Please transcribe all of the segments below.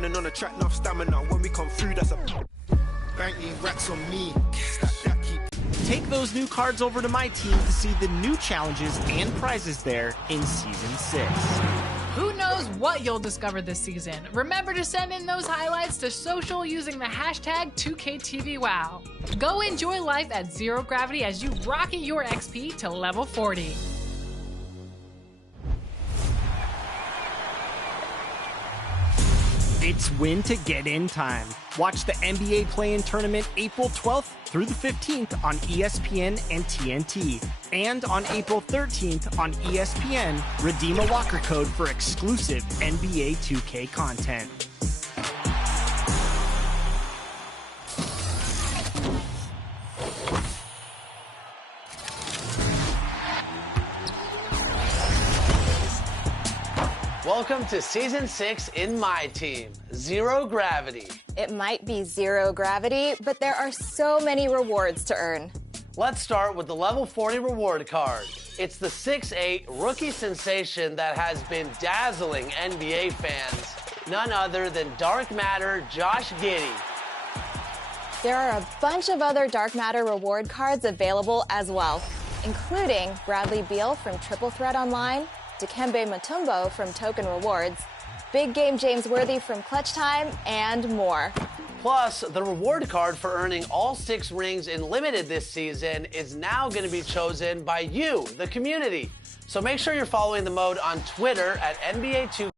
running on the track, enough stamina. When we come through, that's a banky racks on me. Stack that, keep. Take those new cards over to my team to see the new challenges and prizes there in Season 6. Who knows what you'll discover this season? Remember to send in those highlights to social using the hashtag 2KTVWow. Go enjoy life at Zero Gravity as you rocket your XP to level 40. It's win to get in time. Watch the NBA play-in tournament April 12th through the 15th on ESPN and TNT. And on April 13th on ESPN, redeem a locker code for exclusive NBA 2K content. Welcome to Season 6 in my team, Zero Gravity. It might be zero gravity, but there are so many rewards to earn. Let's start with the level 40 reward card. It's the 6'8" rookie sensation that has been dazzling NBA fans. None other than Dark Matter Josh Giddey. There are a bunch of other Dark Matter reward cards available as well, including Bradley Beal from Triple Threat Online, Dikembe Mutombo from Token Rewards, Big Game James Worthy from Clutch Time, and more. Plus, the reward card for earning all 6 rings in Limited this season is now going to be chosen by you, the community. So make sure you're following the mode on Twitter at NBA2K.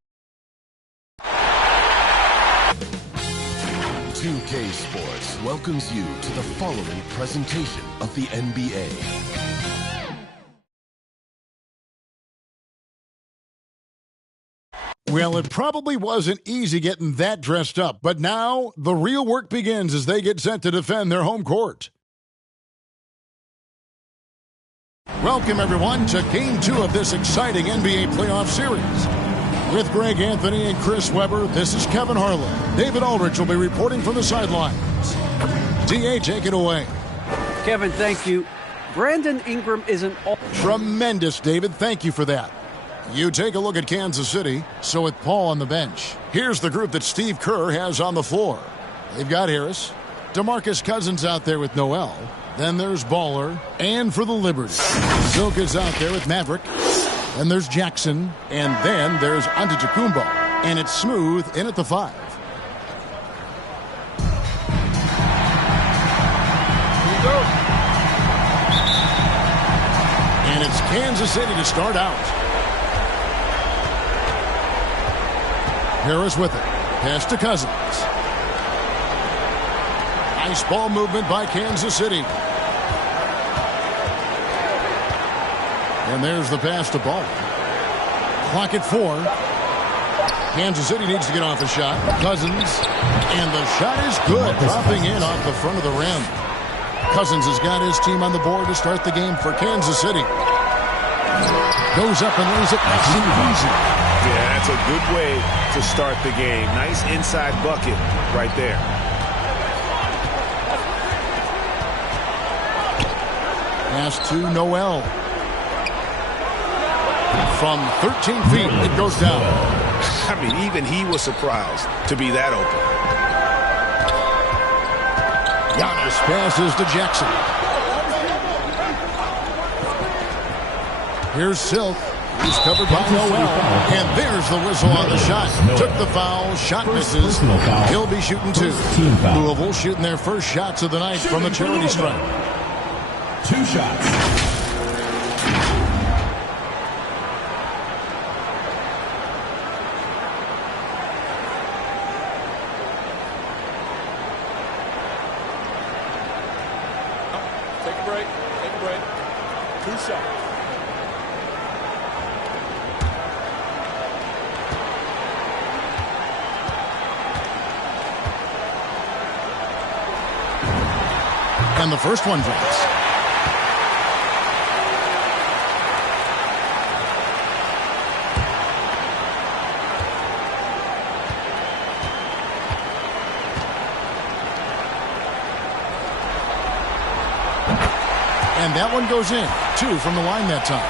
2K Sports welcomes you to the following presentation of the NBA. Well, it probably wasn't easy getting that dressed up, but now the real work begins as they get set to defend their home court. Welcome, everyone, to Game 2 of this exciting NBA playoff series. With Greg Anthony and Chris Webber, this is Kevin Harlan. David Aldridge will be reporting from the sidelines. DA, take it away. Kevin, thank you. Brandon Ingram isn't all... Tremendous, David. Thank you for that. You take a look at Kansas City, so with Paul on the bench. Here's the group that Steve Kerr has on the floor. They've got Harris, DeMarcus Cousins out there with Noel. Then there's Baller, and for the Liberty, Silk is out there with Maverick. Then there's Jackson, and then there's Antetokounmpo, and it's Smooth in at the 5. And it's Kansas City to start out. Harris with it. Pass to Cousins. Nice ball movement by Kansas City. And there's the pass to Ball. Clock at 4. Kansas City needs to get off the shot. Cousins. And the shot is good. Dropping in off the front of the rim. Cousins has got his team on the board to start the game for Kansas City. Goes up and lays it nice and easy. Yeah, that's a good way to start the game. Nice inside bucket right there. Pass to Noel. From 13 feet, it goes down. I mean, even he was surprised to be that open. Giannis passes to Jackson. Here's Silk. He's covered by Noel. And there's the whistle on the shot. Took the foul. Shot misses. He'll be shooting 2. Louisville shooting their first shots of the night from the charity stripe. 2 shots. Take a break. Take a break. 2 shots. And the first one drops. And that one goes in. 2 from the line that time.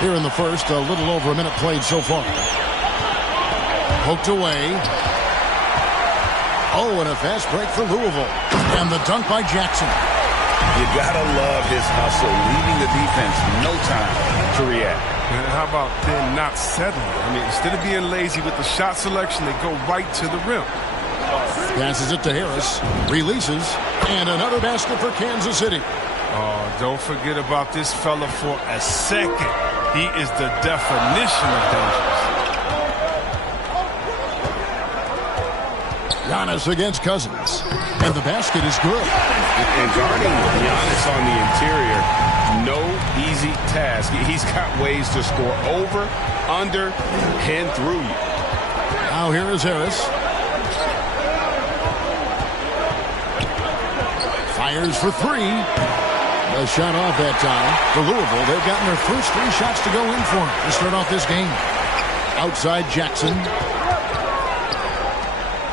Here in the first, a little over a minute played so far. Poked away. Oh, and a fast break for Louisville. And the dunk by Jackson. You gotta love his hustle, leaving the defense no time to react. And how about them not settling? I mean, instead of being lazy with the shot selection, they go right to the rim. Passes it to Harris. Releases. And another basket for Kansas City. Oh, don't forget about this fella for a second. He is the definition of dangerous. Giannis against Cousins. And the basket is good. And guarding Giannis on the interior, no easy task. He's got ways to score over, under, and through you. Now here is Harris. Fires for three. A shot off that time. For Louisville, they've gotten their first 3 shots to go in for them to start off this game. Outside Jackson.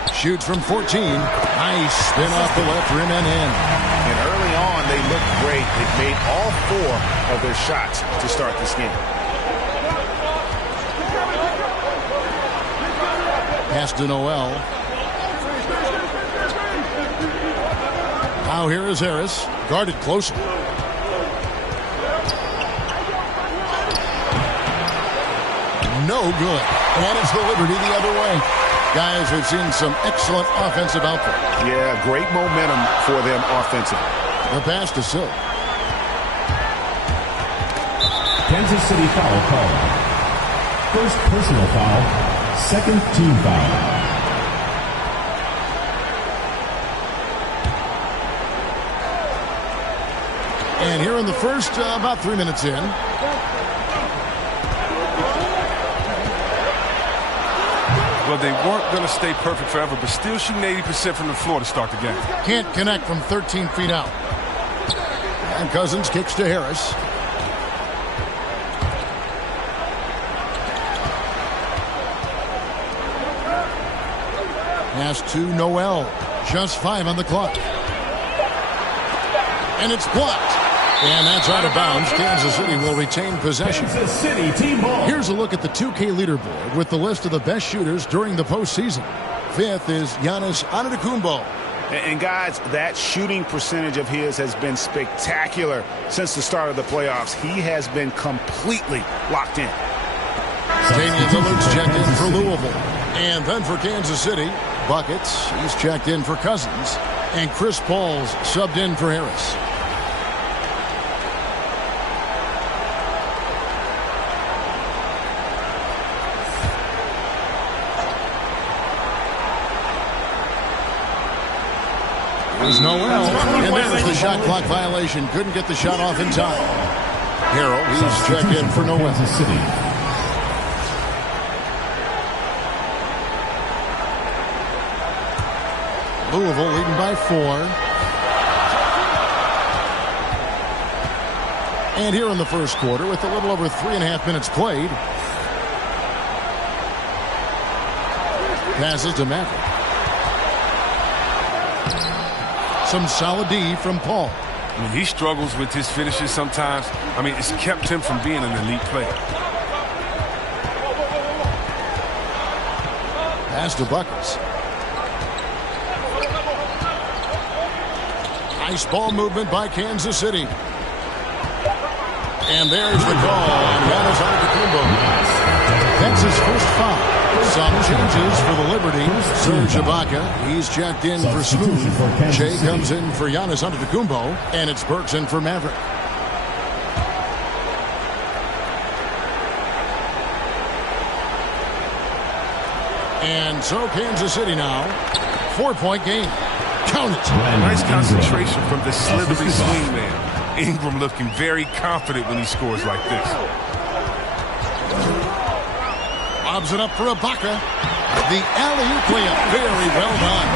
Shoots from 14. Nice spin off the left rim and in. And early on, they looked great. They've made all 4 of their shots to start this game. Pass to Noel. Now here is Harris. Guarded closer. No good. And it's the Liberty the other way. Guys, we've seen some excellent offensive output. Yeah, great momentum for them offensively. The pass to Silk. Kansas City foul call. First personal foul. Second team foul. And here in the first, about 3 minutes in. Well, they weren't going to stay perfect forever, but still shooting 80% from the floor to start the game. Can't connect from 13 feet out. And Cousins kicks to Harris. Pass to Noel. Just 5 on the clock. And it's blocked. And that's out of bounds. Kansas City will retain possession. Kansas City team ball. Here's a look at the 2K leaderboard with the list of the best shooters during the postseason. 5th is Giannis Antetokounmpo. And guys, that shooting percentage of his has been spectacular since the start of the playoffs. He has been completely locked in. Damian Lillard's checked in for Louisville. And then for Kansas City, buckets. He's checked in for Cousins. And Chris Paul's subbed in for Harris. There's Noel, and there's the shot clock violation. Couldn't get the shot off in time. Harrell, he's checked in for Noel. Louisville leading by 4. And here in the first quarter, with a little over 3.5 minutes played, passes to Maverick. Some solid D from Paul. I mean, he struggles with his finishes sometimes. I mean, it's kept him from being an elite player. Pass to Buckets. Nice ball movement by Kansas City. And there's the call on Giannis Antetokounmpo. That's his first foul. Some changes for the Liberty. Serge Ibaka, he's checked in for Smooth. Shea comes in for Giannis Antetokounmpo, and it's Burks in for Maverick. And so Kansas City now, 4-point game. Count it. Nice concentration from the slithery swing man. Ingram looking very confident when he scores like this. Lobs it up for Ibaka. The alley-oop layup, very well done.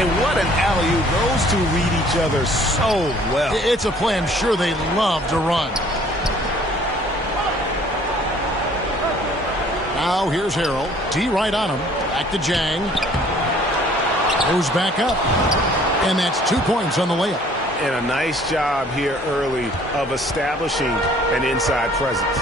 And what an alley-oop. Those two read each other so well. It's a play I'm sure they love to run. Now here's Harrell. D right on him. Back to Jang. Goes back up. And that's 2 points on the layup. And a nice job here early of establishing an inside presence.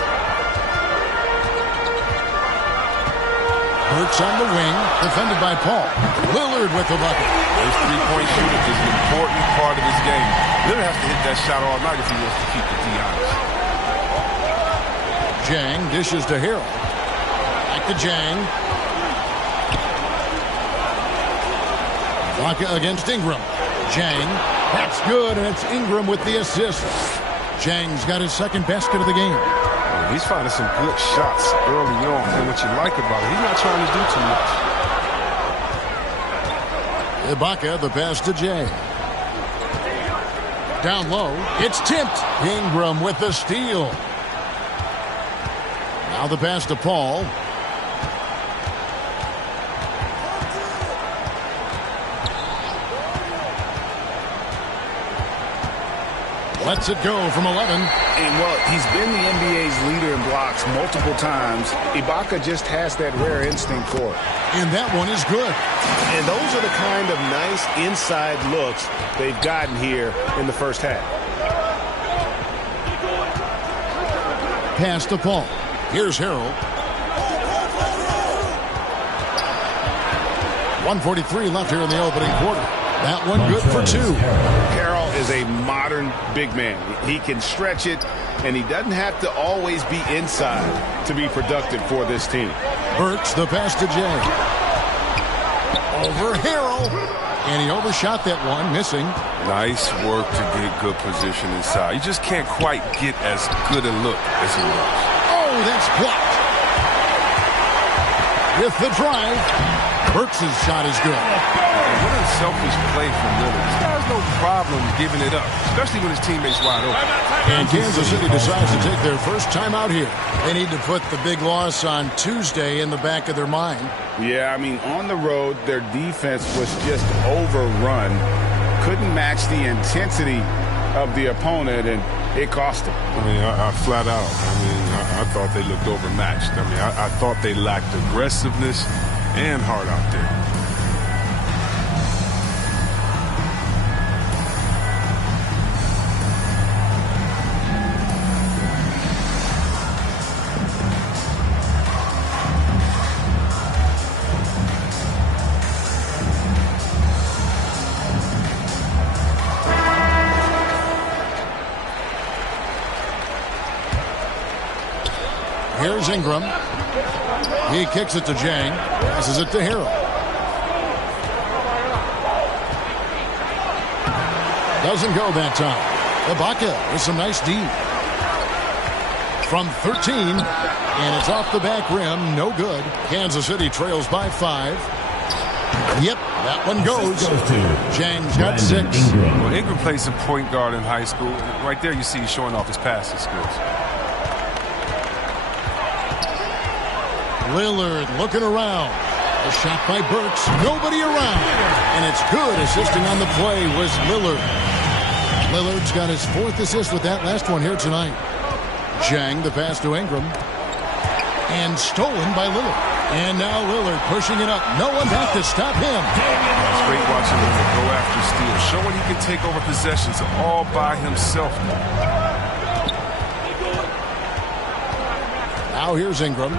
Burks on the wing, defended by Paul. Lillard with the bucket. Those three-point shooters is an important part of this game. Lillard has to hit that shot all night if he wants to keep the D honest. Jang dishes to Harrell. Back to Jang. Ibaka against Ingram. Jang. That's good, and it's Ingram with the assist. Jang's got his second basket of the game. He's finding some good shots early on, and what you like about it, he's not trying to do too much. Ibaka, the pass to Jang. Down low, it's tipped. Ingram with the steal. Now the pass to Paul. Lets it go from 11. And, well, he's been the NBA's leader in blocks multiple times. Ibaka just has that rare instinct for it. And that one is good. And those are the kind of nice inside looks they've gotten here in the first half. Pass to Paul. Here's Harrell. 1:43 left here in the opening quarter. That one good for two. Carroll is a modern big man. He can stretch it, and he doesn't have to always be inside to be productive for this team. Burks, the pass to Jay. Over Harrell. And he overshot that one, missing. Nice work to get good position inside. You just can't quite get as good a look as he was. Oh, that's blocked. With the drive, Burks' shot is good. What a selfish play from Lillard. This guy has no problem giving it up, especially when his teammate's wide open. And Kansas City decides to take their first time out here. They need to put the big loss on Tuesday in the back of their mind. Yeah, I mean, on the road, their defense was just overrun. Couldn't match the intensity of the opponent, and it cost them. I mean, I flat out. I thought they looked overmatched. I thought they lacked aggressiveness and heart out there. Here's Ingram. He kicks it to Jang. Passes it to Harrell. Doesn't go that time. Ibaka with some nice D. From 13. And it's off the back rim. No good. Kansas City trails by 5. Yep, that one goes. Jang's got 6. Well, Ingram played some point guard in high school. Right there you see he's showing off his passing skills. Lillard looking around. A shot by Burks. Nobody around. And it's good. Assisting on the play was Lillard. Lillard's got his 4th assist with that last one here tonight. Jang, the pass to Ingram. And stolen by Lillard. And now Lillard pushing it up. No one back to stop him. It's great watching Lillard go after steals. Showing he can take over possessions all by himself. Now here's Ingram.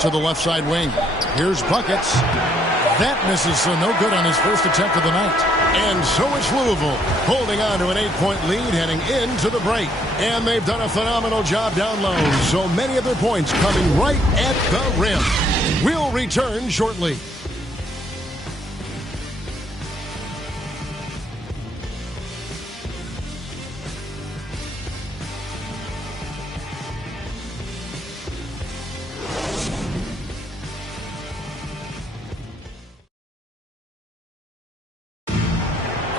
To the left side wing. Here's Buckets. That misses, so no good on his first attempt of the night. And so it's Louisville holding on to an 8-point lead heading into the break. And they've done a phenomenal job down low. So many of their points coming right at the rim. We'll return shortly.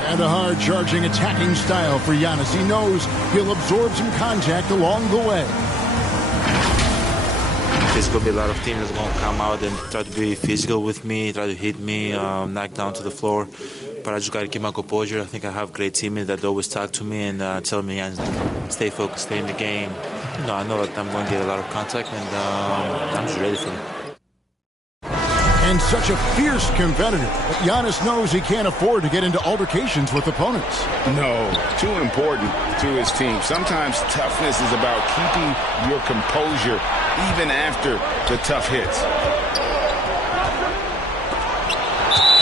And a hard-charging attacking style for Giannis. He knows he'll absorb some contact along the way. There's going to be a lot of teams that's going to come out and try to be physical with me, try to hit me, knock down to the floor. But I just got to keep my composure. I think I have great teammates that always talk to me and tell me, stay focused, stay in the game. I know that I'm going to get a lot of contact, and I'm just ready for it. and such a fierce competitor. But Giannis knows he can't afford to get into altercations with opponents. No, too important to his team. Sometimes toughness is about keeping your composure even after the tough hits.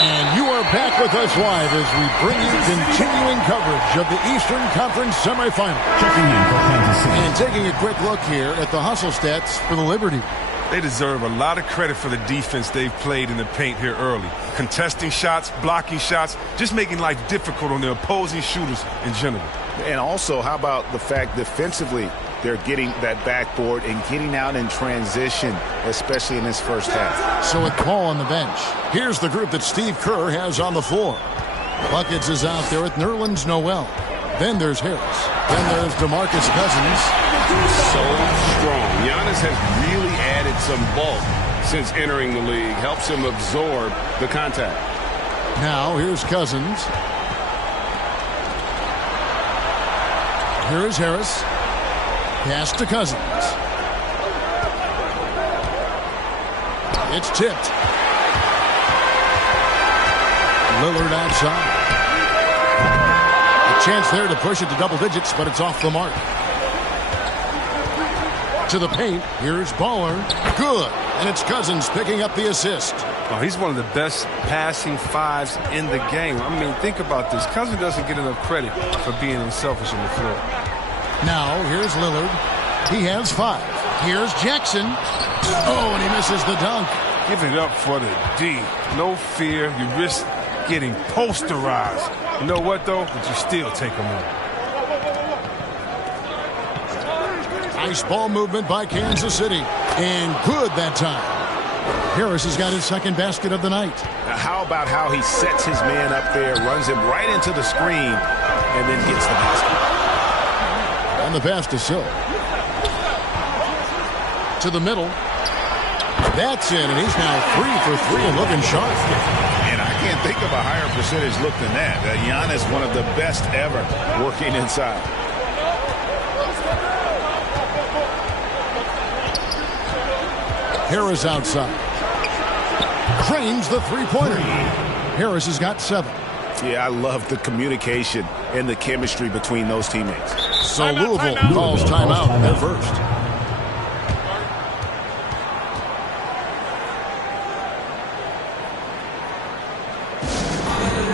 And you are back with us live as we bring you continuing coverage of the Eastern Conference semifinal. Checking in for Kansas City. And taking a quick look here at the hustle stats for the Liberty. They deserve a lot of credit for the defense they've played in the paint here early. Contesting shots, blocking shots, just making life difficult on the opposing shooters in general. And also, how about the fact defensively, they're getting that backboard and getting out in transition, especially in this first half. So with Paul on the bench, here's the group that Steve Kerr has on the floor. Buckets is out there with Nerlens Noel. Then there's Harris. Then there's DeMarcus Cousins. So strong. Giannis has really added some bulk since entering the league. Helps him absorb the contact. Now here's Cousins. Here is Harris. Pass to Cousins. It's tipped. Lillard outside. A chance there to push it to double digits, but it's off the mark. To the paint. Here's Baller. Good. And it's Cousins picking up the assist. Oh, he's one of the best passing fives in the game. I mean, think about this. Cousins doesn't get enough credit for being unselfish on the floor. Now, here's Lillard. He has 5. Here's Jackson. Oh, and he misses the dunk. Give it up for the D. No fear. You risk getting posterized. You know what, though? But you still take them on. Nice ball movement by Kansas City. And good that time. Harris has got his second basket of the night. Now, how about how he sets his man up there, runs him right into the screen, and then gets the basket. And the pass to Silk. To the middle. That's in, and he's now 3 for 3 and looking sharp. And I can't think of a higher percentage look than that. Giannis, one of the best ever working inside. Harris outside. Cranes the three-pointer. Harris has got 7. Yeah, I love the communication and the chemistry between those teammates. So Louisville calls timeout. They're first.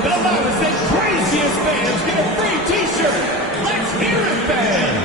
The loudest and craziest fans get a free t-shirt. Let's hear it, fans.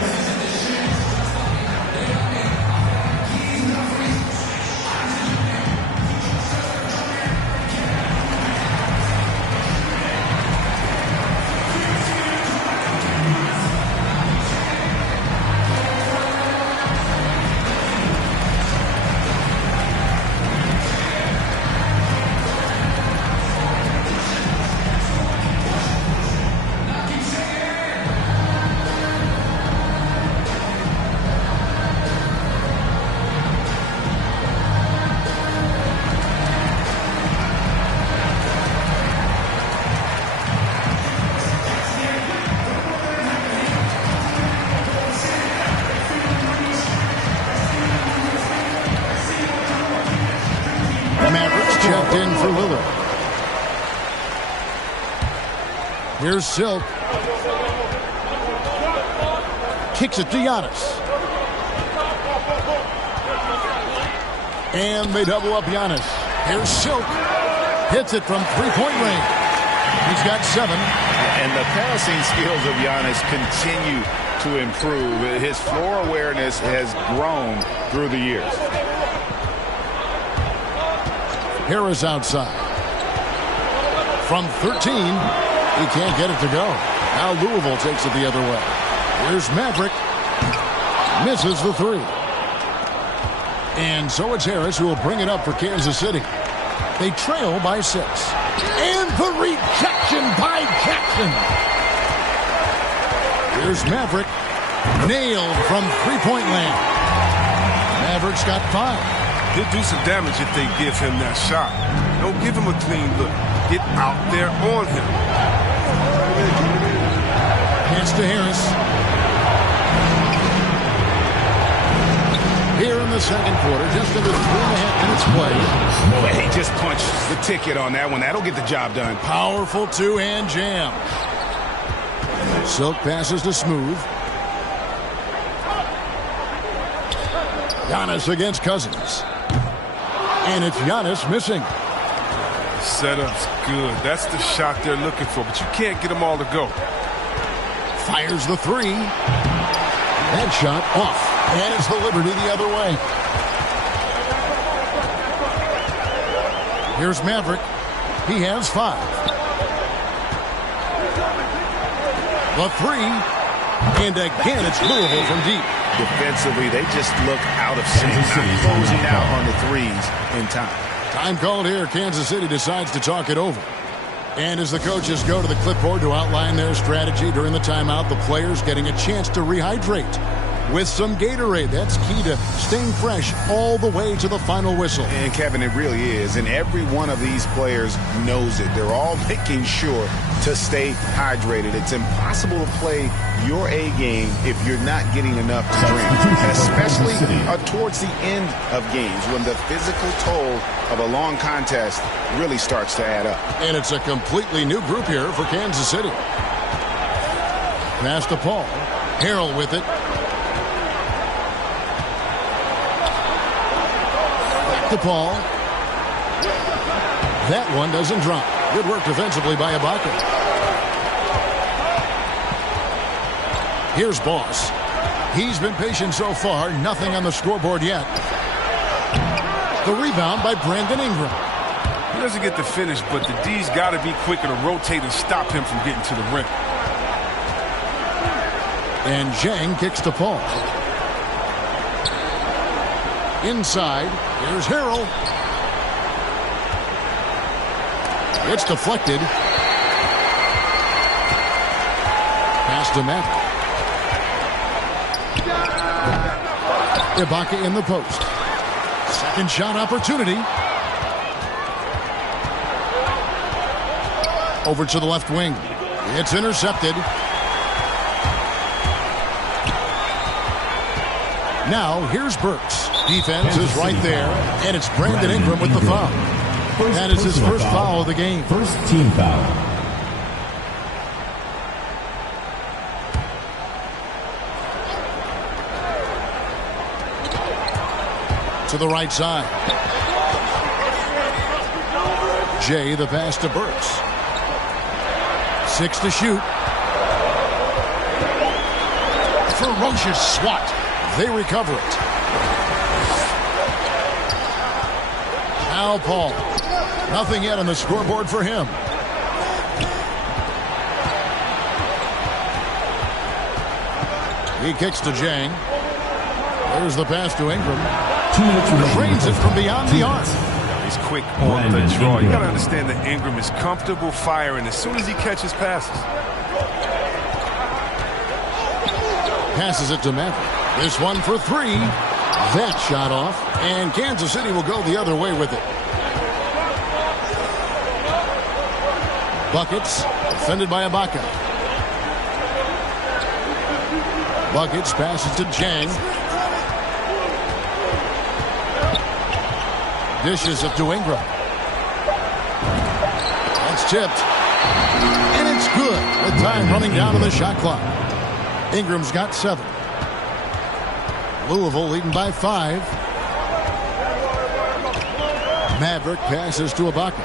Checked in for Lillard. Here's Silk. Kicks it to Giannis. And they double up Giannis. Here's Silk. Hits it from three-point range. He's got 7. And the passing skills of Giannis continue to improve. His floor awareness has grown through the years. Harris outside. From 13, he can't get it to go. Now Louisville takes it the other way. Here's Maverick. Misses the 3. And so it's Harris who will bring it up for Kansas City. They trail by 6. And the rejection by Jackson. Here's Maverick. Nailed from three-point land. Maverick's got 5. He'll do some damage if they give him that shot. Don't give him a clean look. Get out there on him. Pass to Harris. Here in the the second quarter, just under 3.5 minutes played. Boy, he just punched the ticket on that one. That'll get the job done. Powerful two-hand jam. Silk passes to Smooth. Giannis against Cousins. And it's Giannis missing. Setup's good. That's the shot they're looking for, but you can't get them all to go. Fires the three. That shot off. And it's the Liberty the other way. Here's Maverick. He has 5. The three. And again, it's Louisville from deep. Defensively, they just look out of sync, not closing out on the threes in time. Time called here. Kansas City decides to talk it over. And as the coaches go to the clipboard to outline their strategy during the timeout, the players getting a chance to rehydrate with some Gatorade. That's key to staying fresh all the way to the final whistle. And Kevin, it really is. And every one of these players knows it. They're all making sure to stay hydrated. It's impossible to play your A game if you're not getting enough to drink, especially towards the end of games when the physical toll of a long contest really starts to add up. And it's a completely new group here for Kansas City. Pass to Paul. Harrell with it. To Paul. That one doesn't drop. Good work defensively by Ibaka. Here's Boss. He's been patient so far. Nothing on the scoreboard yet. The rebound by Brandon Ingram. He doesn't get the finish, but the D's got to be quicker to rotate and stop him from getting to the rim. And Zhang kicks to Paul. Inside, here's Harrell. It's deflected. Pass to Matt. Ibaka in the post. Second shot opportunity. Over to the left wing. It's intercepted. Now, here's Burks. Defense is right there, and it's Brandon Ingram with the foul. That is his first foul of the game. First team foul. To the right side. Jay, the pass to Burks. 6 to shoot. Ferocious swat. They recover it. Now Paul. Nothing yet on the scoreboard for him. He kicks to Zhang. There's the pass to Ingram. Trains it from beyond the arc. He's quick on the draw. You got to understand that Ingram is comfortable firing as soon as he catches passes. Passes it to Maverick. This one for 3. That shot off. And Kansas City will go the other way with it. Buckets. Defended by Ibaka. Buckets passes to Zhang. Dishes it to Ingram. That's tipped. And it's good. With time running down to the shot clock. Ingram's got 7. Louisville leading by 5. Maverick passes to Ibaka.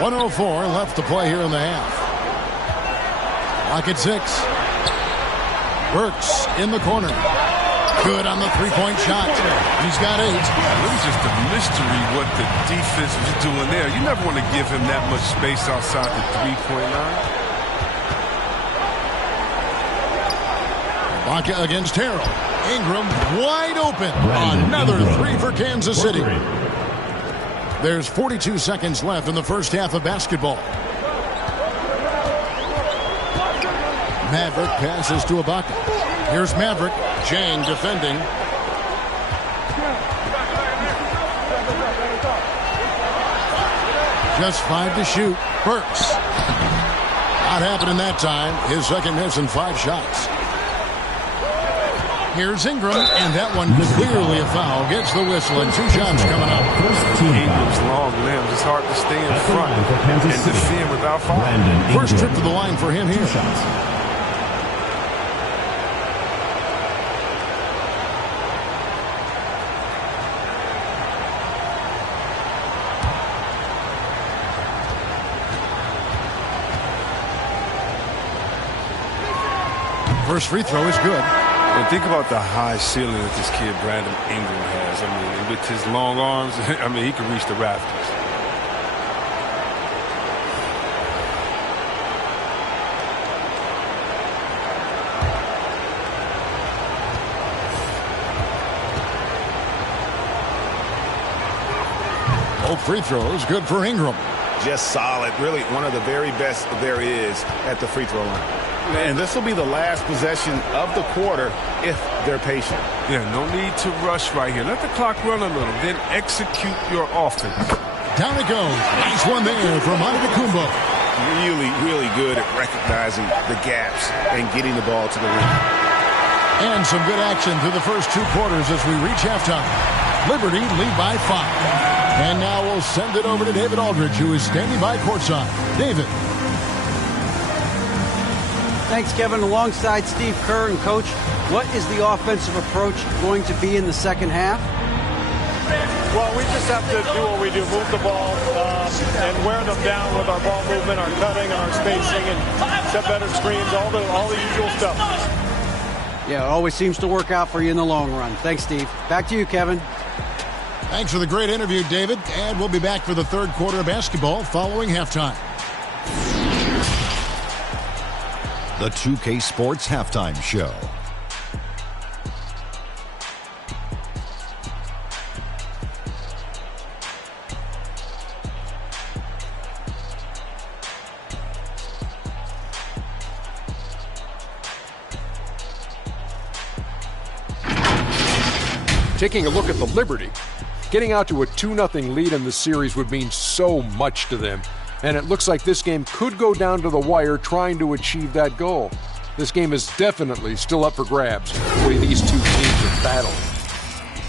1:04 left to play here in the half. Clock at 6. Burks in the corner. Good on the three-point shot. He's got 8. It was just a mystery what the defense was doing there. You never want to give him that much space outside the three-point line. Ibaka against Harrell. Ingram wide open. Another 3 for Kansas City. There's 42 seconds left in the first half of basketball. Maverick passes to Ibaka. Here's Maverick. Zhang defending. Just 5 to shoot. Burks. Not happening that time. His second miss in 5 shots. Here's Ingram, and that one clearly a foul. Gets the whistle, and 2 shots coming up. Ingram's long limbs. It's hard to stay in front and defend without foul. First trip to the line for him here. First free throw is good. And think about the high ceiling that this kid, Brandon Ingram, has. I mean, with his long arms, I mean, he can reach the rafters. Both free throws good for Ingram. Just solid. Really one of the very best there is at the free throw line. And this will be the last possession of the quarter if they're patient. Yeah, no need to rush right here. Let the clock run a little, then execute your offense. Down it goes. Nice one there from Antetokounmpo. Really, really good at recognizing the gaps and getting the ball to the rim. And some good action through the first 2 quarters as we reach halftime. Liberty lead by 5. And now we'll send it over to David Aldridge, who is standing by courtside. David. Thanks, Kevin. Alongside Steve Kerr and Coach, what is the offensive approach going to be in the second half? Well, we just have to do what we do, move the ball and wear them down with our ball movement, our cutting, and our spacing, and set better screens, all the usual stuff. Yeah, it always seems to work out for you in the long run. Thanks, Steve. Back to you, Kevin. Thanks for the great interview, David. And we'll be back for the third quarter of basketball following halftime. The 2K Sports Halftime Show. Taking a look at the Liberty, getting out to a 2-0 lead in the series would mean so much to them. And it looks like this game could go down to the wire trying to achieve that goal. This game is definitely still up for grabs, the way these two teams are battling.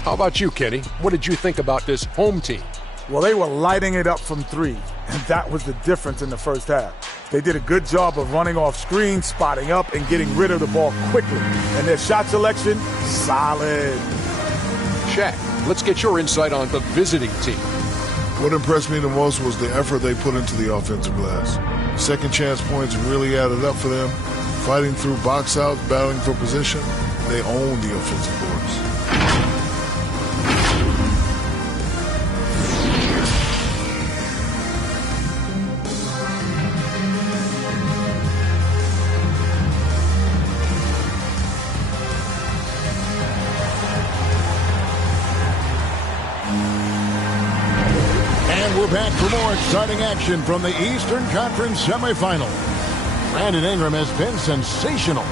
How about you, Kenny? What did you think about this home team? Well, they were lighting it up from 3, and that was the difference in the first half. They did a good job of running off screens, spotting up, and getting rid of the ball quickly. And their shot selection, solid. Shaq, let's get your insight on the visiting team. What impressed me the most was the effort they put into the offensive glass. Second chance points really added up for them. Fighting through box outs, battling for position, they own the offensive boards. We're back for more exciting action from the Eastern Conference semifinal. Brandon Ingram has been sensational.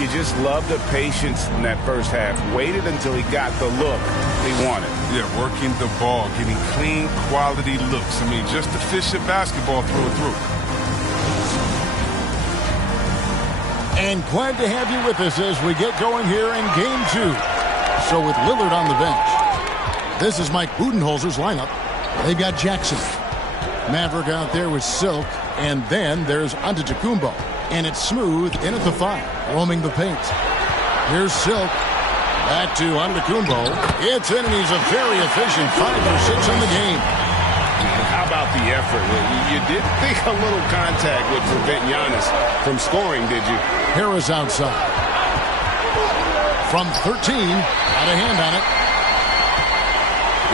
You just love the patience in that first half. Waited until he got the look he wanted. Yeah, working the ball, getting clean, quality looks. I mean, just efficient basketball through and through. And glad to have you with us as we get going here in Game 2. So with Lillard on the bench, this is Mike Budenholzer's lineup. They've got Jackson. Maverick out there with Silk. And then there's Antetokounmpo. And it's Smooth in at the 5, roaming the paint. Here's Silk. Back to Antetokounmpo. It's in, and he's a very efficient 5 for 6 in the game. How about the effort? You did think a little contact would prevent Giannis from scoring, did you? Harris outside. From 13, got a hand on it.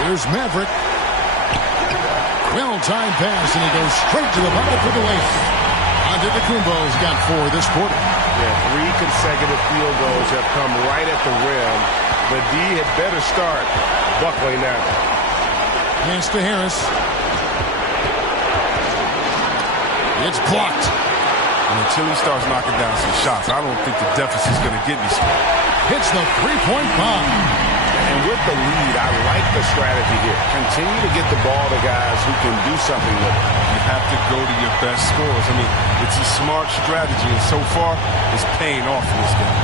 Here's Maverick. Well-timed pass, and he goes straight to the bucket for the layup. Antetokounmpo's got 4 this quarter. Yeah, 3 consecutive field goals have come right at the rim. The D had better start buckling now. Pass to Harris. It's blocked. And until he starts knocking down some shots, I don't think the deficit's going to get any score. Hits the three-point bomb. And with the lead, I like the strategy here. Continue to get the ball to guys who can do something with it. You have to go to your best scorers. I mean, it's a smart strategy, and so far, it's paying off in this game.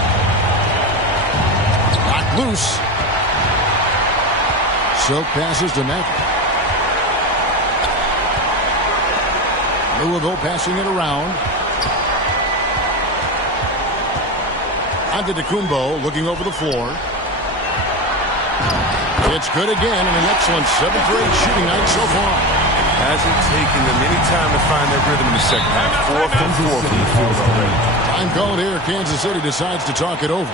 Loose. Silk passes to Maverick. Louisville passing it around. Antetokounmpo looking over the floor. It's good again, and an excellent 7-for-8 shooting night so far. Hasn't taken them any time to find their rhythm in the second half. 4 from 4 from the field already. Time called here. Kansas City decides to talk it over.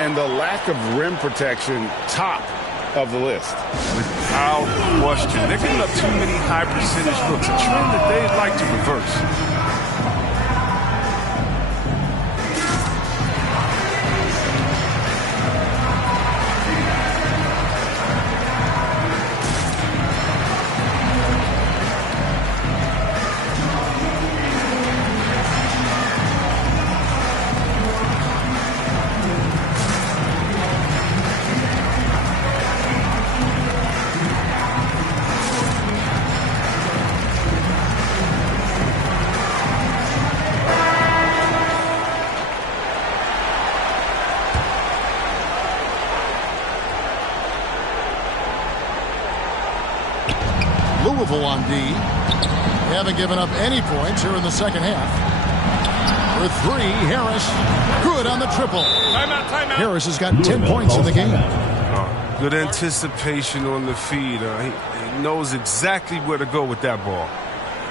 And the lack of rim protection, top of the list. Without question. They're giving up too many high percentage looks, a trend that they'd like to reverse. Louisville on D. They haven't given up any points here in the second half. For 3, Harris. Good on the triple. Timeout, timeout. Harris has got 10 points in the game. Good anticipation on the feed. He knows exactly where to go with that ball.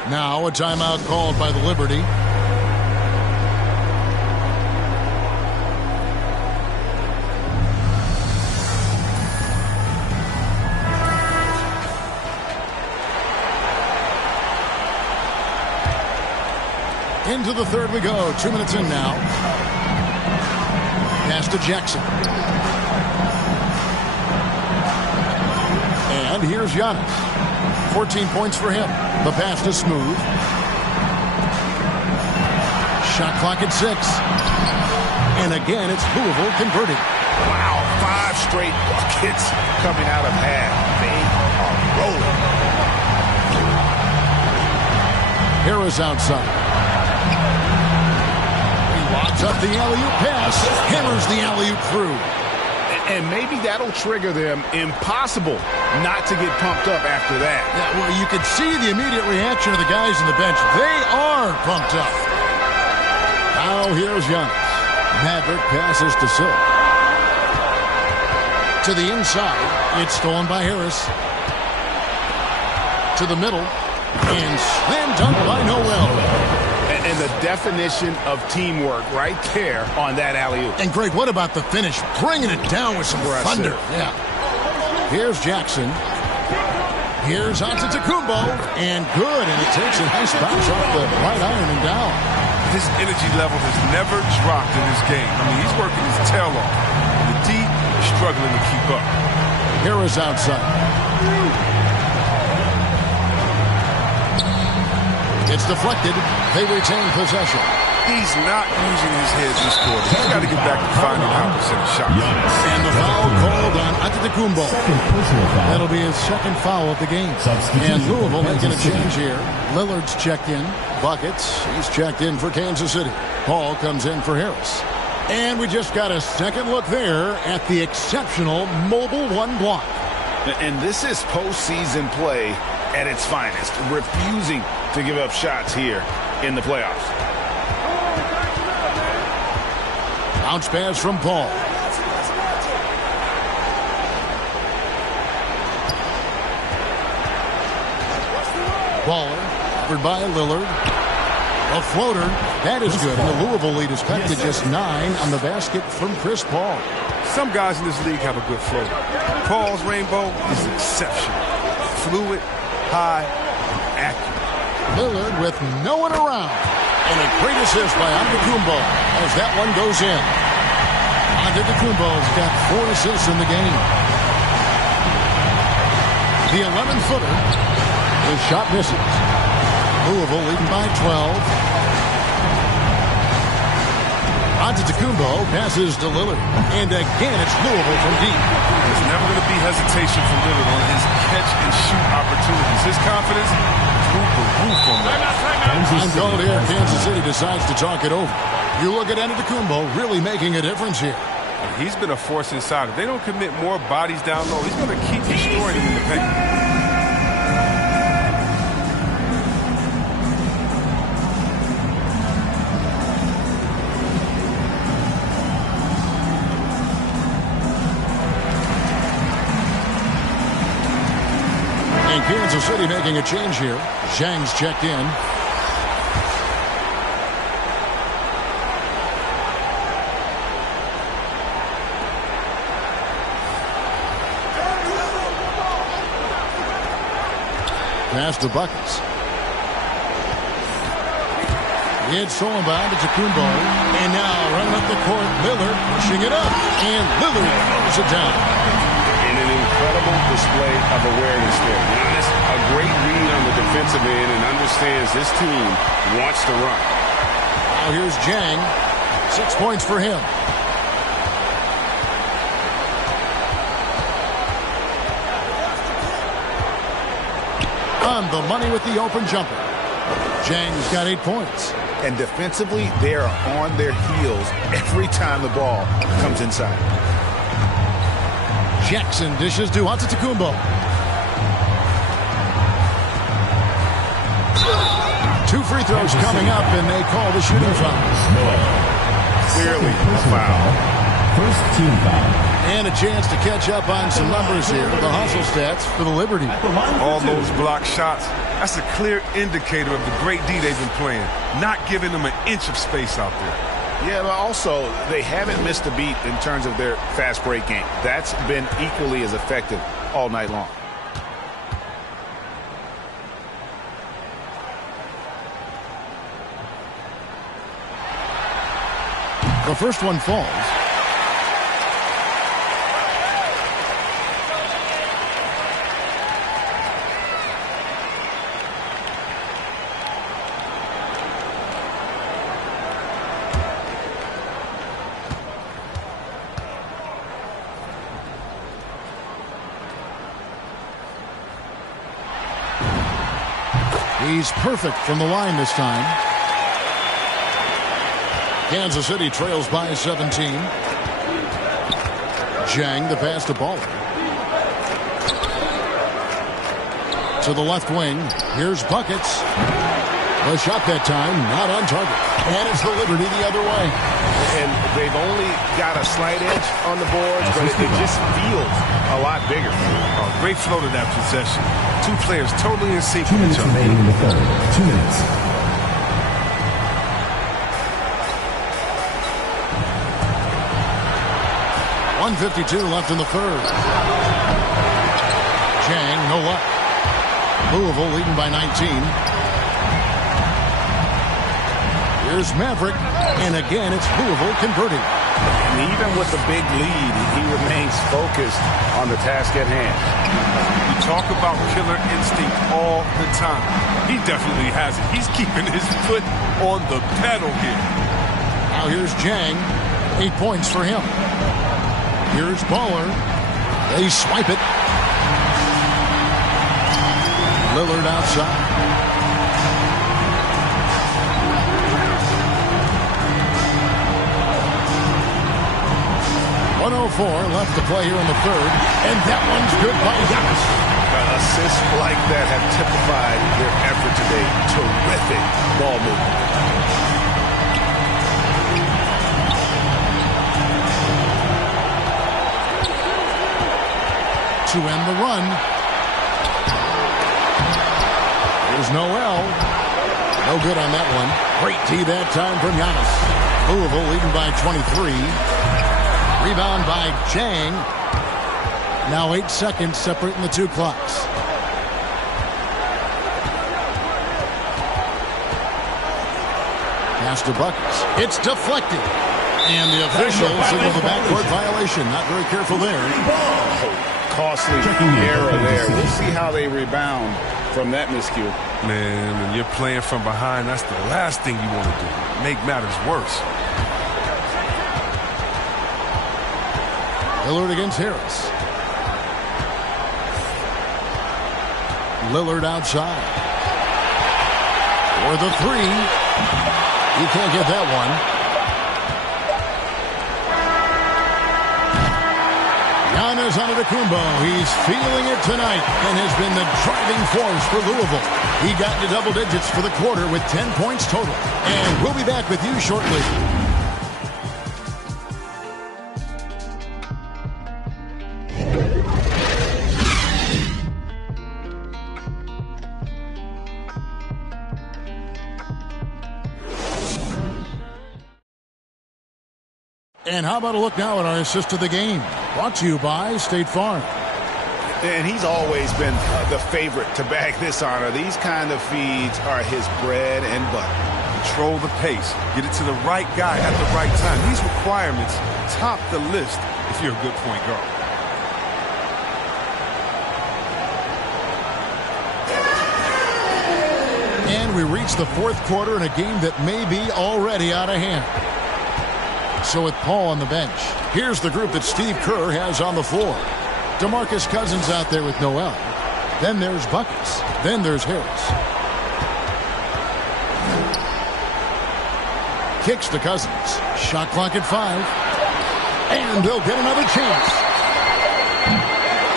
Now a timeout called by the Liberty. Into the third we go. 2 minutes in now. Pass to Jackson. And here's Giannis. 14 points for him. The pass is smooth. Shot clock at 6. And again, it's Louisville converting. Wow, 5 straight buckets coming out of half. They are rolling. Harris outside. Locks up the alley-oop pass, hammers the alley-oop through. And maybe that'll trigger them. Impossible not to get pumped up after that. Yeah, well, you could see the immediate reaction of the guys on the bench. They are pumped up. Now here's Giannis. Maverick passes to Silk. To the inside. It's stolen by Harris. To the middle. And slam dunk by Noel. And the definition of teamwork right there on that alley-oop. And Greg, what about the finish? Bringing it down with some thunder. Yeah. Here's Jackson. Here's Antetokounmpo. And good. And it takes a nice bounce off the right iron and down. His energy level has never dropped in this game. I mean, he's working his tail off. The D is struggling to keep up. Harris outside. It's deflected. They retain possession. He's not using his head this quarter. He's got to get back to finding out percent shots. And the foul called on Antetokounmpo. That'll be his second foul of the game. And Louisville making a change here. Lillard's checked in. Buckets. He's checked in for Kansas City. Paul comes in for Harris. And we just got a second look there at the exceptional Mobile One block. And this is postseason play at its finest. Refusing to give up shots here in the playoffs. Bounce pass from Paul. Baller, covered by Lillard. A floater, that is good. And the Louisville lead is cut to just 9 on the basket from Chris Paul. Some guys in this league have a good floater. Paul's rainbow is exceptional. Fluid, high, and accurate. Lillard with no one around. And a great assist by Antetokounmpo as that one goes in. Antetokounmpo's got 4 assists in the game. The 11-footer. His shot misses. Louisville leading by 12. Antetokounmpo passes to Lillard. And again, it's Louisville from deep. There's never going to be hesitation from Lillard on his catch-and-shoot opportunities. His confidence through the roof on that. Time called here. Kansas City decides to talk it over. You look at Antetokounmpo really making a difference here. He's been a force inside. If they don't commit more bodies down low, he's going to keep destroying them in the paint. And Kansas City making a change here. Zhang's checked in. Pass to Buckets. It's stolen by Kumbo. And now running up the court, Lillard pushing it up. And Lillard throws it down. And an incredible display of awareness there. Giannis, a great read on the defensive end and understands this team wants to run. Now here's Zhang. 6 points for him. On the money with the open jumper. Zhang's got 8 points. And defensively, they are on their heels every time the ball comes inside. Jackson dishes to Antetokounmpo. 2 free throws coming up, and they call the shooting foul. Clearly a foul. First team foul. And a chance to catch up on some numbers here. The hustle stats for the Liberty. All those block shots, that's a clear indicator of the great D they've been playing. Not giving them an inch of space out there. Yeah, but also, they haven't missed a beat in terms of their fast break game. That's been equally as effective all night long. The first one falls. He's perfect from the line this time. Kansas City trails by 17. Zhang, the pass to Baller. To the left wing. Here's Buckets. The shot that time, not on target. And it's the Liberty the other way. And they've only got a slight edge on the boards, but it just feels a lot bigger. Oh, great flow to that possession. 2 players totally in sync 2 with each minutes other. remaining in the third. 2 minutes. .152 left in the third. Zhang, no luck. Louisville leading by 19. Here's Maverick, and again it's Louisville converting. And even with the big lead, he remains focused on the task at hand. You talk about killer instinct all the time. He definitely has it. He's keeping his foot on the pedal here. Now here's Zhang. 8 points for him. Here's Baller. They swipe it. Lillard outside. .104 left to play here in the third. And that one's good by Giannis. Assists like that have typified their effort today. Terrific ball movement. To end the run. Here's Noel. No good on that one. Great D that time from Giannis. Louisville leading by 23. Rebound by Zhang. Now 8 seconds separating the 2 clocks. Pass to Buckets. It's deflected. And the official signaled the backcourt violation. Not very careful there. Costly error there. We'll see how they rebound from that miscue. Man, when you're playing from behind, that's the last thing you want to do. Make matters worse. Lillard against Harris. Lillard outside. For the 3. He can't get that one. Giannis Antetokounmpo. He's feeling it tonight and has been the driving force for Louisville. He got into double digits for the quarter with 10 points total. And we'll be back with you shortly. And how about a look now at our assist of the game? Brought to you by State Farm. And he's always been the favorite to bag this honor. These kind of feeds are his bread and butter. Control the pace. Get it to the right guy at the right time. These requirements top the list if you're a good point guard. And we reach the fourth quarter in a game that may be already out of hand. So with Paul on the bench, here's the group that Steve Kerr has on the floor. DeMarcus Cousins out there with Noel. Then there's Buckets. Then there's Harris. Kicks to Cousins. Shot clock at 5. And they'll get another chance.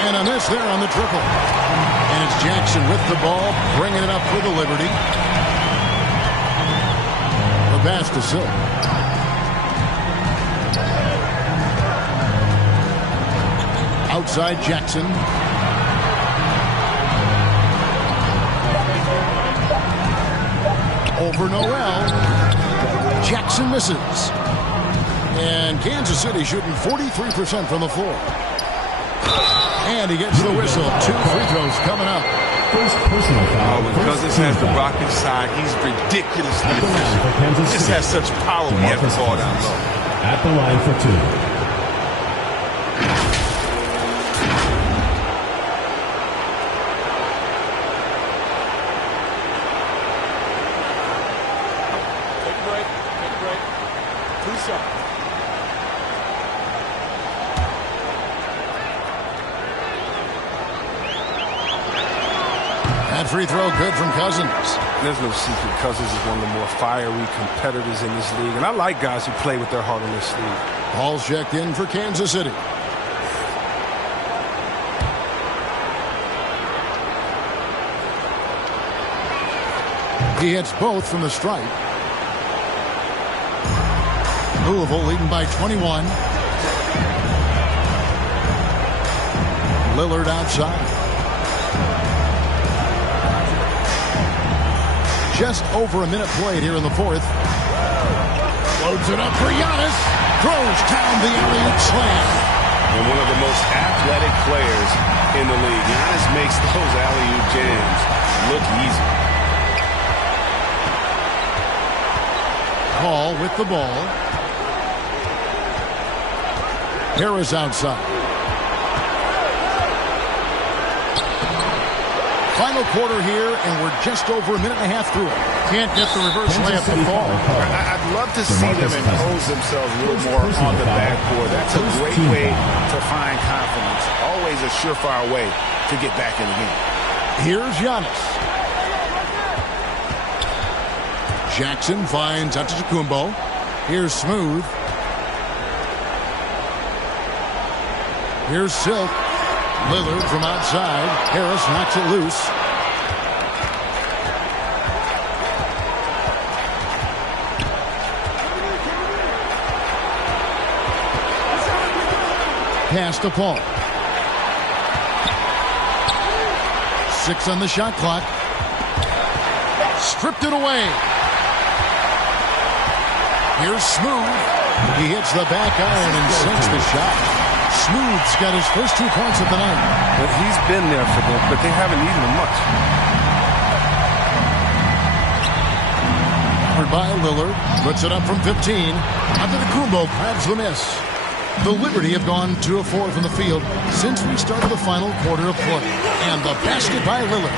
And a miss there on the triple. And it's Jackson with the ball, bringing it up for the Liberty. The pass to Silk. Outside Jackson. Over Noel. Jackson misses. And Kansas City shooting 43% from the floor. And he gets the whistle. 2 free throws coming up. First personal foul. When Cousins has the Rocket side, he's ridiculously efficient. He just has such power when he has the ball down low. At the line for 2. That free throw good from Cousins. There's no secret Cousins is one of the more fiery competitors in this league. And I like guys who play with their heart on their sleeve. Paul's checked in for Kansas City. He hits both from the stripe. Louisville leading by 21. Lillard outside. Just over a minute played here in the fourth. Loads it up for Giannis. Throws down the alley-oop slam. And one of the most athletic players in the league. Giannis makes those alley-oop jams look easy. Paul with the ball. Harris outside. Final quarter here, and we're just over a minute and a half through it. Can't get the reverse layup to fall. I'd love to see them impose themselves a little more on the backboard. That's a great way to find confidence. Always a surefire way to get back in the game. Here's Giannis. Jackson finds Antetokounmpo. Here's Smooth. Here's Silk. Lillard from outside. Harris knocks it loose. Pass to Paul. 6 on the shot clock. Stripped it away. Here's Smooth. He hits the back iron and sinks the shot. Smooth's got his first 2 points of the night. But he's been there for them, but they haven't needed him much. Covered by Lillard. Puts it up from 15. Antetokounmpo grabs the miss. The Liberty have gone 2 of 4 from the field since we started the final quarter of play. And the basket by Lillard.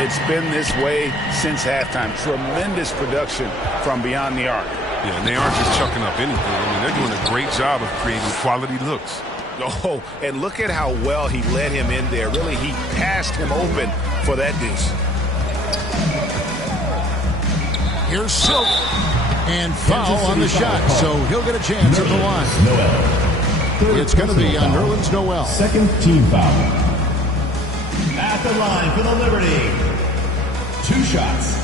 It's been this way since halftime. Tremendous production from beyond the arc. Yeah, and they aren't just chucking up anything. I mean, they're doing a great job of creating quality looks. Oh, and look at how well he led him in there. Really, he passed him open for that dish. Here's Silk. And foul on the shot, so he'll get a chance at the line. It's going to be on Nerlens Noel. Second team foul. At the line for the Liberty. 2 shots.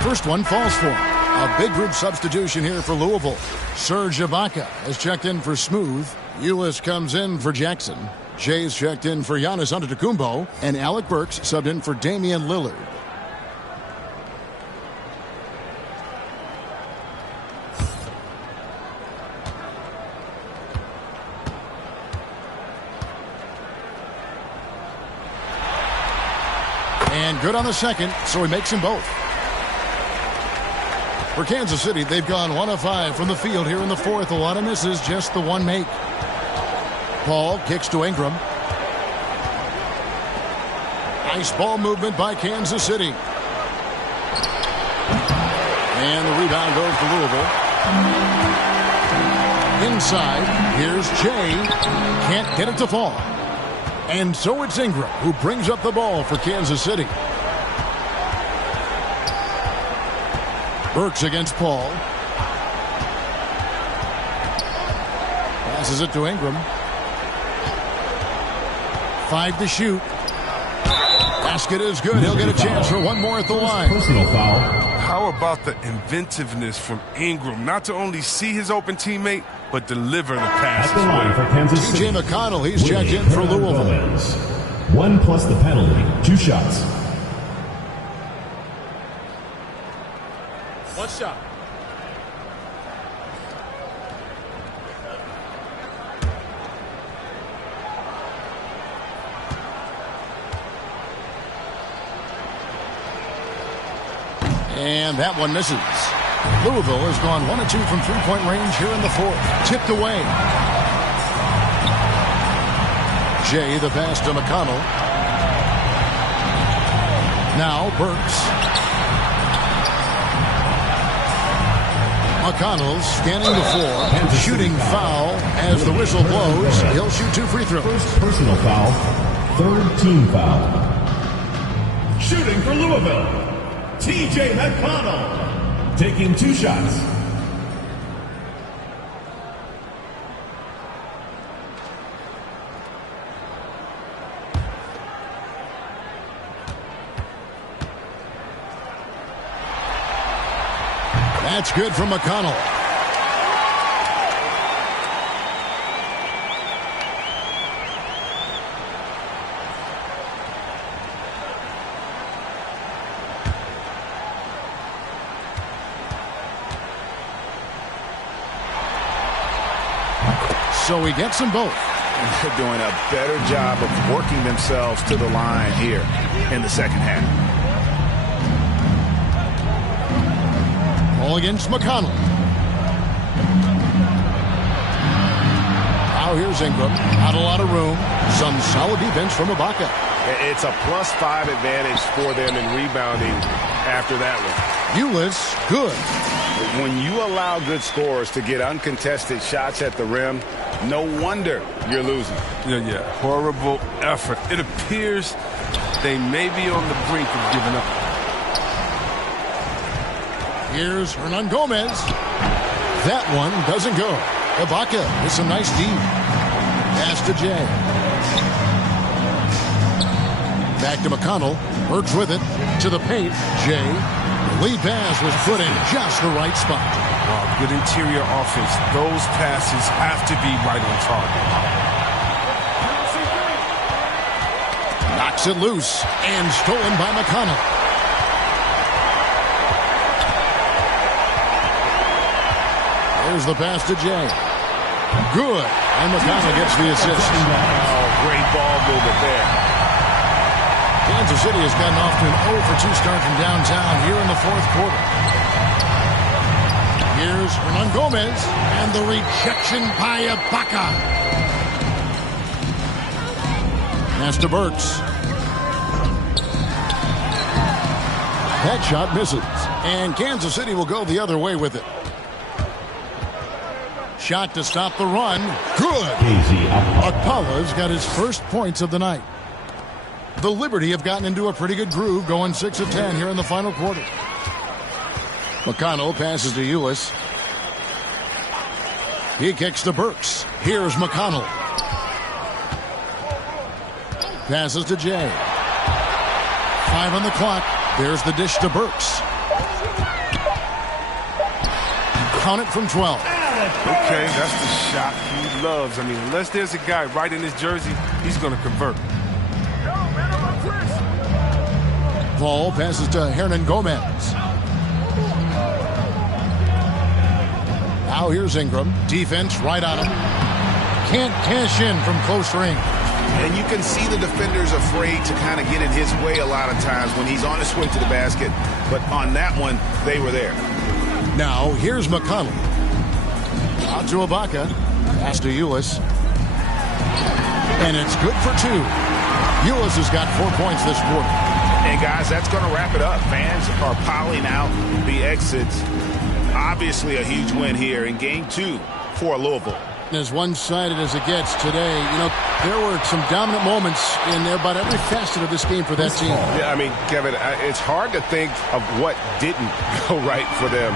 First one falls for him. A big group substitution here for Louisville. Serge Ibaka has checked in for Smooth. Ulis comes in for Jackson. Jay's checked in for Giannis Antetokounmpo. And Alec Burks subbed in for Damian Lillard. And good on the second, so he makes them both. For Kansas City, they've gone 1 of 5 from the field here in the fourth. A lot of misses, just the one make. Paul kicks to Ingram. Nice ball movement by Kansas City. And the rebound goes to Louisville. Inside, here's Jay. Can't get it to fall. And so it's Ingram who brings up the ball for Kansas City. Burks against Paul. Passes it to Ingram. 5 to shoot. Basket is good. He'll get a chance for one more at the line. Personal foul. How about the inventiveness from Ingram? Not to only see his open teammate, but deliver the pass. At the line for Kansas City. TJ McConnell, he's checked in for Louisville. 1 plus the penalty. 2 shots. One shot. And that one misses. Louisville has gone 1 of 2 from three-point range here in the fourth. Tipped away. Jay, the pass to McConnell. Now Burks. McConnell scanning the floor, shooting foul as the whistle blows. He'll shoot 2 free throws. First personal foul, 3rd team foul. Shooting for Louisville, TJ McConnell, taking 2 shots. That's good from McConnell. So he gets them both. And they're doing a better job of working themselves to the line here in the second half. Ball against McConnell. Now here's Ingram. Not a lot of room. Some solid defense from Ibaka. It's a +5 advantage for them in rebounding after that one. Ulis, good. When you allow good scorers to get uncontested shots at the rim, no wonder you're losing. Yeah. Horrible effort. It appears they may be on the brink of giving up. Here's Hernan Gomez. That one doesn't go. Ibaka with some nice D. Pass to Jay. Back to McConnell. Burks with it. To the paint. Jay. The lead pass was put in just the right spot. Good interior offense. Those passes have to be right on target. Knocks it loose. And stolen by McConnell. There's the pass to Jay. Good. And McConnell gets the assist. Oh, great ball movement there. Kansas City has gotten off to an 0 for 2 start from downtown here in the fourth quarter. Here's Hernan Gomez. And the rejection by Ibaka. Pass to Burks. That shot misses. And Kansas City will go the other way with it. Shot to stop the run. Good. Akpala's got his first points of the night. The Liberty have gotten into a pretty good groove, going 6 of 10 here in the final quarter. McConnell passes to Ulis. He kicks to Burks. Here's McConnell. Passes to Jay. 5 on the clock. There's the dish to Burks. Count it from 12. Okay, that's the shot he loves. I mean, unless there's a guy right in his jersey, he's going to convert. Paul passes to Hernan Gomez. Now here's Ingram. Defense right on him. Can't cash in from close range. And you can see the defenders afraid to kind of get in his way a lot of times when he's on his way to the basket. But on that one, they were there. Now here's McConnell. Out to Ibaka. Pass to Ulis. And it's good for 2. Ulis has got 4 points this quarter. And guys, that's going to wrap it up. Fans are piling out the exits. Obviously a huge win here in game 2 for Louisville. As one-sided as it gets today, you know, there were some dominant moments in there, but every facet of this game for that team. Yeah, I mean, Kevin, it's hard to think of what didn't go right for them.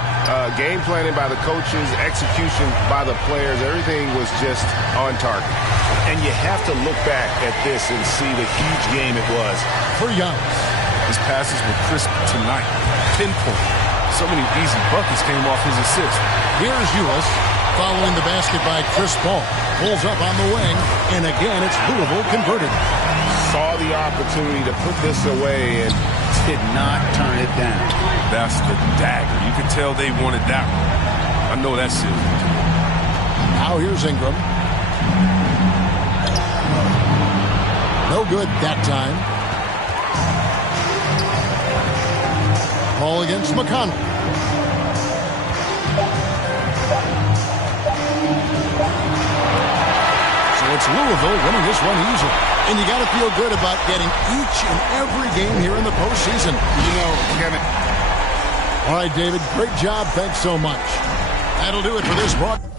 Game planning by the coaches, execution by the players, everything was just on target. And you have to look back at this and see the huge game it was. For Giannis. His passes were crisp tonight. Pinpoint. So many easy buckets came off his assist. Here's Ulis. Following the basket by Chris Paul. Pulls up on the wing, and again, it's Louisville converted. Saw the opportunity to put this away and did not turn it down. That's the dagger. You could tell they wanted that one. I know that's it. Now here's Ingram. No good that time. Ball against McConnell. It's Louisville winning this one easily. And you got to feel good about getting each and every game here in the postseason. You know, Kevin. All right, David, great job. Thanks so much. That'll do it for this broadcast.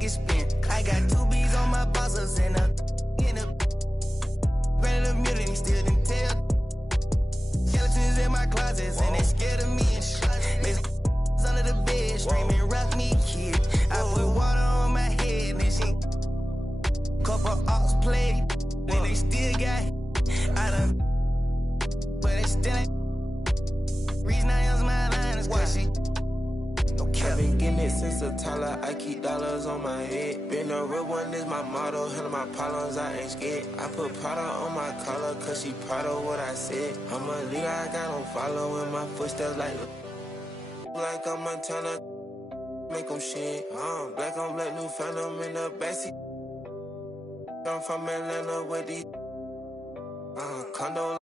get spent. I got 2 B's on my bosses and a granted a million, he still didn't tell. Skeletons in my closets and they scared of me and shit. Under the bed, screaming, rock me, kid. I put water on my head and she couple ox played. Then they still got I done, but they still ain't. Reason I use my line is cause she I've been getting it since a toddler. I keep dollars on my head. Been a real one is my motto. Handle my problems, I ain't scared. I put Prada on my collar, cause she proud of what I said. I'm a leader, I got on following my footsteps like I'm a Montana. Make them shit. Black on black, new phantom in the backseat. I'm from Atlanta with these condo.